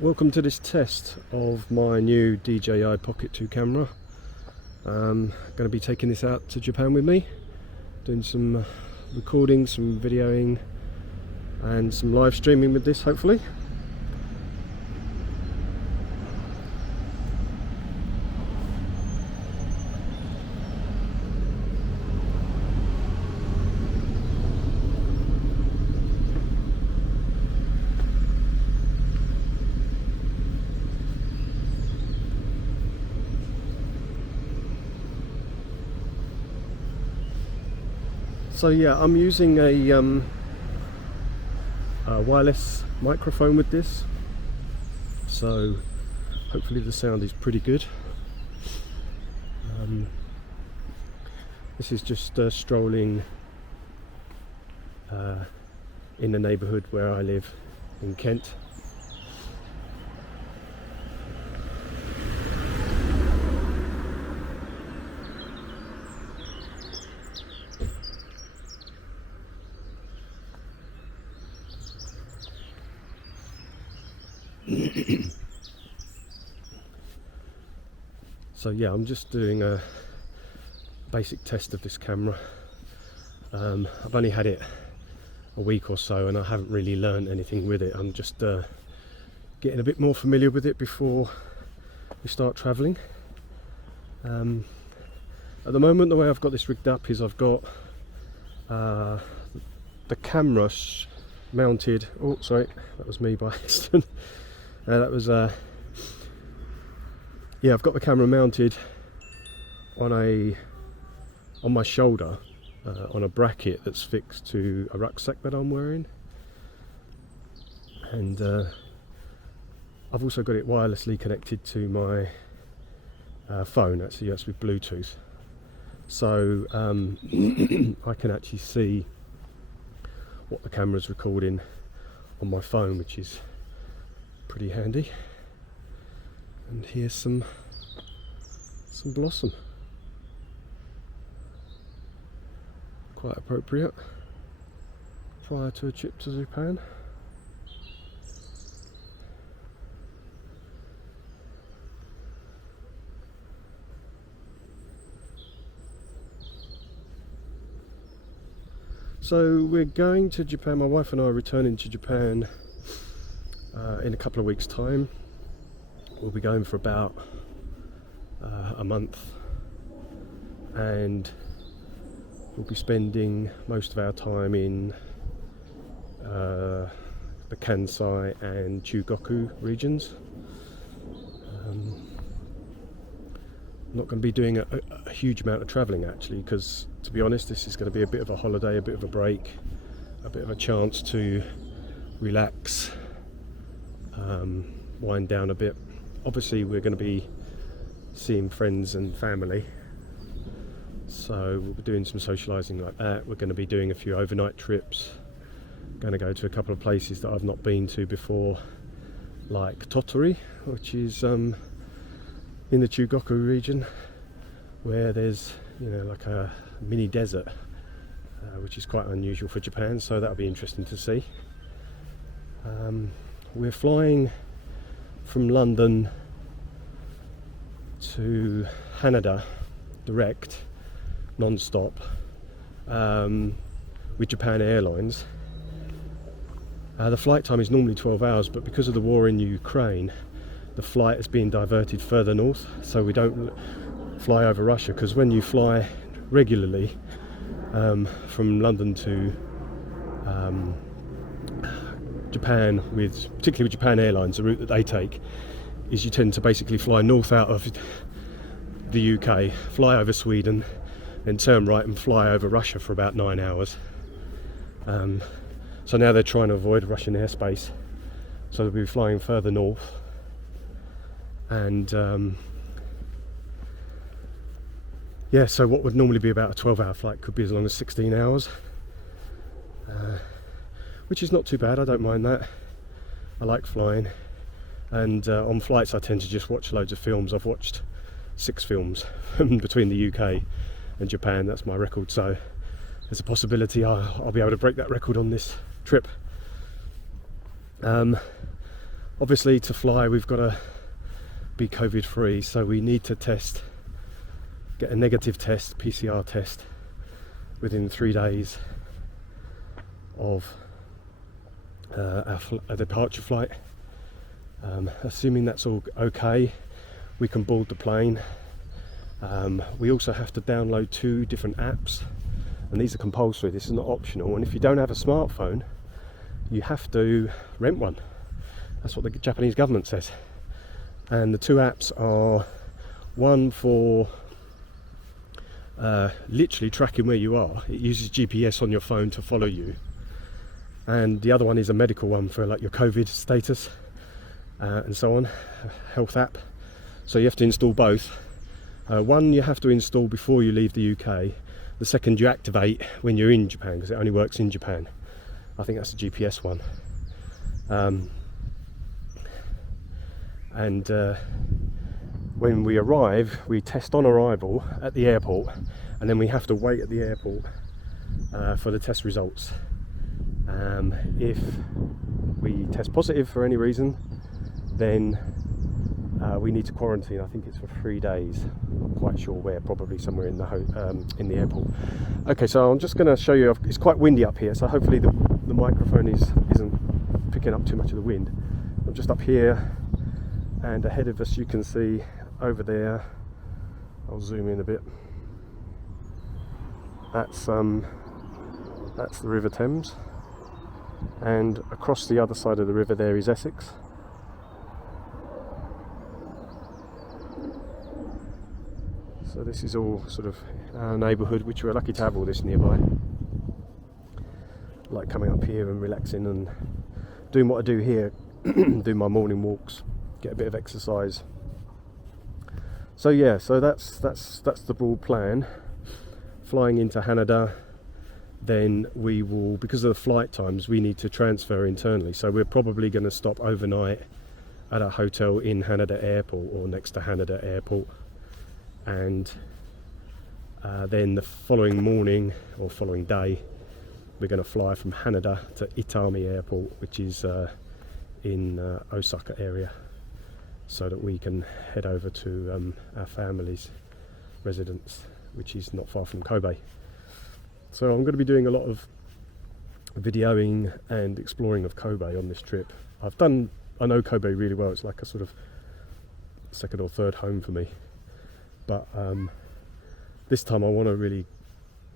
Welcome to this test of my new DJI Pocket 2 camera. I'm going to be taking this out to Japan with me, doing some recording, some videoing and some live streaming with this hopefully. So yeah, I'm using a wireless microphone with this, so hopefully the sound is pretty good. This is just strolling in the neighbourhood where I live in Kent. So yeah, I'm just doing a basic test of this camera. I've only had it a week or so and I haven't really learned anything with it. I'm just getting a bit more familiar with it before we start travelling. At the moment, the way I've got this rigged up is I've got the camera mounted. Oh sorry, that was me by accident. That was yeah, I've got the camera mounted on my shoulder on a bracket that's fixed to a rucksack that I'm wearing, and I've also got it wirelessly connected to my phone. Actually, that's with Bluetooth, so I can actually see what the camera's recording on my phone, which is pretty handy. And here's some blossom, quite appropriate prior to a trip to Japan. So we're going to Japan, my wife and I are returning to Japan in a couple of weeks' time. We'll be going for about a month, and we'll be spending most of our time in the Kansai and Chugoku regions. I'm not going to be doing a huge amount of travelling actually, because to be honest, this is going to be a bit of a holiday, a bit of a break, a bit of a chance to relax, wind down a bit. Obviously we're going to be seeing friends and family, so we'll be doing some socialising like that. We're going to be doing a few overnight trips, going to go to a couple of places that I've not been to before, like Tottori, which is in the Chugoku region, where there's, you know, like a mini desert, which is quite unusual for Japan, so that'll be interesting to see. We're flying from London to Haneda direct, non-stop, with Japan Airlines. The flight time is normally 12 hours, but because of the war in Ukraine, the flight is being diverted further north, so we don't fly over Russia, because when you fly regularly from London to Japan, particularly with Japan Airlines, the route that they take is you tend to basically fly north out of the UK, fly over Sweden, then turn right and fly over Russia for about 9 hours. So now they're trying to avoid Russian airspace, so they'll be flying further north, and yeah, so what would normally be about a 12-hour flight could be as long as 16 hours, which is not too bad. I don't mind that. I like flying, and on flights I tend to just watch loads of films. I've watched 6 films between the UK and Japan. That's my record, so there's a possibility I'll be able to break that record on this trip. Obviously to fly we've got to be COVID free, so we need to get a negative test, PCR test, within 3 days of our departure flight. Assuming that's all okay, we can board the plane. We also have to download 2 different apps, and these are compulsory, this is not optional, and if you don't have a smartphone you have to rent one. That's what the Japanese government says. And the 2 apps are one for literally tracking where you are. It uses GPS on your phone to follow you, and the other one is a medical one for like your COVID status and so on, health app. So you have to install both. One you have to install before you leave the UK. The second you activate when you're in Japan, because it only works in Japan. I think that's a GPS one. When we arrive, we test on arrival at the airport, and then we have to wait at the airport for the test results. If we test positive for any reason, then we need to quarantine. I think it's for 3 days. I'm not quite sure where, probably somewhere in the airport. Okay, so I'm just going to show you. It's quite windy up here, so hopefully the microphone isn't picking up too much of the wind. I'm just up here, and ahead of us you can see over there, I'll zoom in a bit, that's the River Thames, and across the other side of the river there is Essex. So this is all sort of our neighbourhood, which we're lucky to have all this nearby. Like coming up here and relaxing and doing what I do here, do my morning walks, get a bit of exercise. So yeah, so that's the broad plan. Flying into Haneda, then we will, because of the flight times, we need to transfer internally. So we're probably going to stop overnight at a hotel in Haneda Airport or next to Haneda Airport, and then the following morning or following day, we're going to fly from Haneda to Itami Airport, which is in Osaka area, so that we can head over to our family's residence, which is not far from Kobe. So I'm going to be doing a lot of videoing and exploring of Kobe on this trip. I know Kobe really well. It's like a sort of second or third home for me. But this time I want to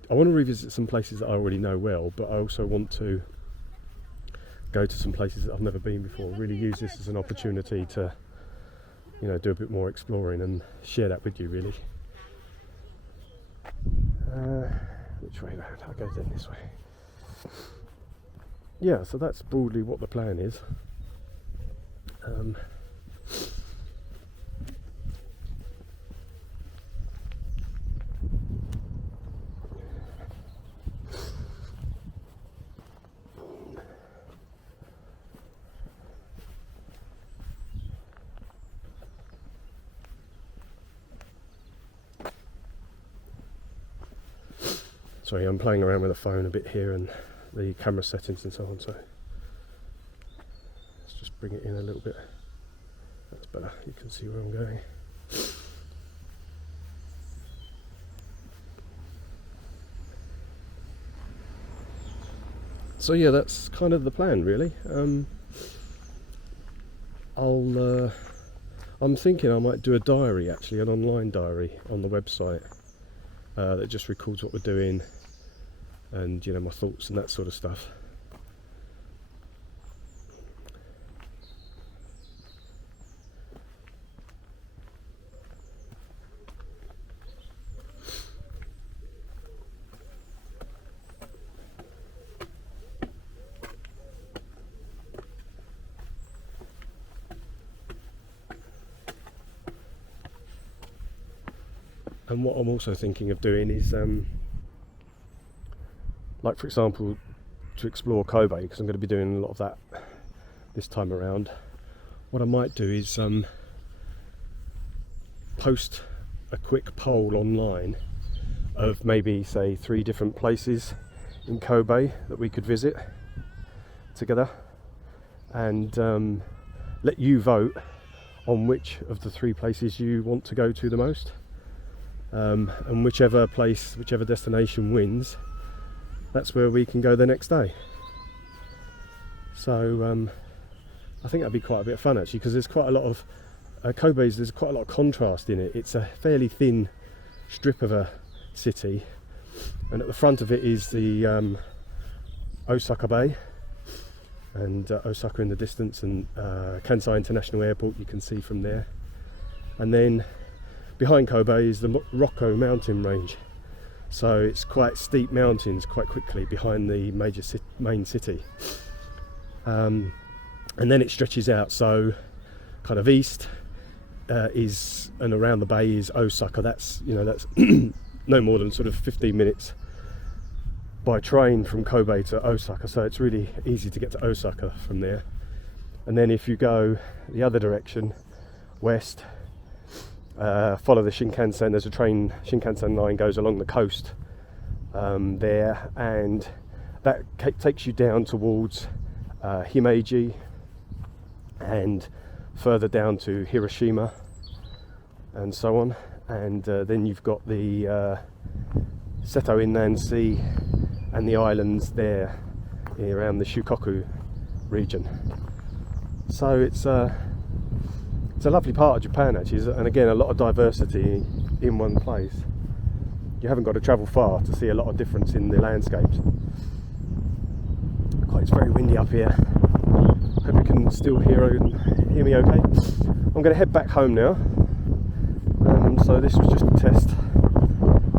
revisit some places that I already know well, but I also want to go to some places that I've never been before. Really use this as an opportunity to, you know, do a bit more exploring and share that with you, really. Which way round? I'll go then this way. Yeah, so that's broadly what the plan is. Sorry, I'm playing around with the phone a bit here and the camera settings and so on, so let's just bring it in a little bit. That's better, you can see where I'm going. So yeah, that's kind of the plan, really. I'm thinking I might do a diary, actually, an online diary on the website that just records what we're doing and, you know, my thoughts and that sort of stuff. And what I'm also thinking of doing is, like for example, to explore Kobe, because I'm going to be doing a lot of that this time around. What I might do is post a quick poll online of maybe, say, 3 different places in Kobe that we could visit together, and let you vote on which of the 3 places you want to go to the most, and whichever destination wins, that's where we can go the next day. So I think that'd be quite a bit of fun actually, because there's quite a lot of Kobe's, there's quite a lot of contrast in it. It's a fairly thin strip of a city, and at the front of it is the Osaka Bay, and Osaka in the distance, and Kansai International Airport you can see from there. And then behind Kobe is the Rokko mountain range, so it's quite steep mountains quite quickly behind the main city. And then it stretches out, so kind of east is, and around the bay is Osaka. That's no more than sort of 15 minutes by train from Kobe to Osaka, so it's really easy to get to Osaka from there. And then if you go the other direction, west, follow the Shinkansen. There's a Shinkansen line goes along the coast there, and that takes you down towards Himeji and further down to Hiroshima and so on. And then you've got the Seto Inland Sea and the islands there around the Shukoku region. So it's a lovely part of Japan actually, and again a lot of diversity in one place. You haven't got to travel far to see a lot of difference in the landscapes. It's very windy up here. Hope you can still hear me okay. I'm going to head back home now. So this was just a test,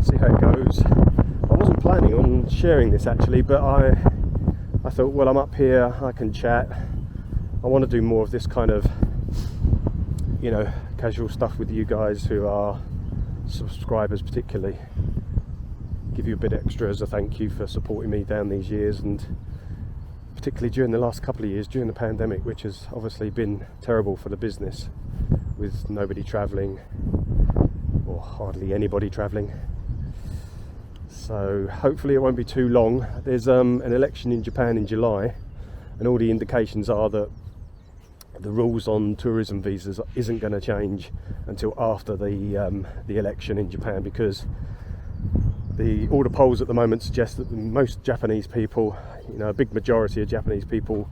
see how it goes. I wasn't planning on sharing this actually, but I thought, well, I'm up here, I can chat. I want to do more of this kind of, casual stuff with you guys who are subscribers particularly. Give you a bit extra as a thank you for supporting me down these years, and particularly during the last couple of years during the pandemic, which has obviously been terrible for the business, with nobody travelling, or hardly anybody travelling. So hopefully it won't be too long. There's an election in Japan in July, and all the indications are that the rules on tourism visas isn't going to change until after the election in Japan, because all the polls at the moment suggest that most Japanese people, a big majority of Japanese people,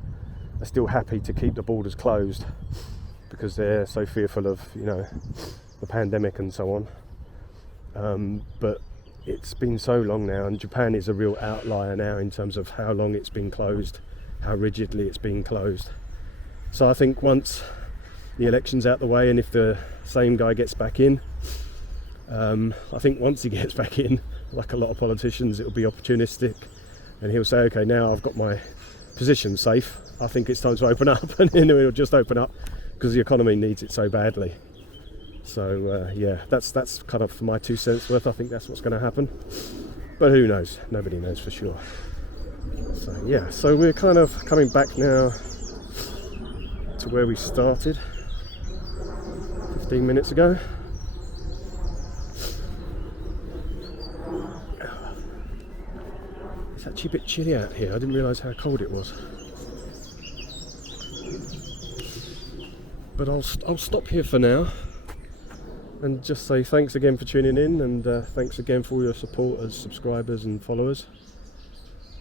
are still happy to keep the borders closed because they're so fearful of the pandemic and so on. But it's been so long now, and Japan is a real outlier now in terms of how long it's been closed, how rigidly it's been closed. So I think once the election's out the way, and if the same guy gets back in, I think once he gets back in, like a lot of politicians, it'll be opportunistic, and he'll say, okay, now I've got my position safe, I think it's time to open up, and then it'll just open up because the economy needs it so badly. So yeah, that's kind of my 2 cents worth. I think that's what's going to happen, but who knows? Nobody knows for sure. So yeah, so we're kind of coming back now to where we started 15 minutes ago. It's actually a bit chilly out here. I didn't realise how cold it was. But I'll stop here for now and just say thanks again for tuning in, and thanks again for all your support as subscribers and followers.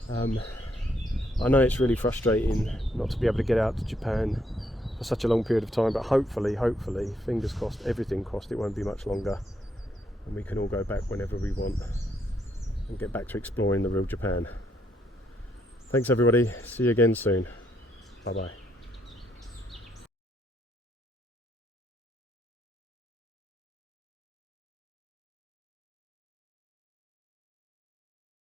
I know it's really frustrating not to be able to get out to Japan for such a long period of time, but hopefully, fingers crossed, everything crossed, it won't be much longer, and we can all go back whenever we want and get back to exploring the real Japan. Thanks everybody, see you again soon. Bye bye.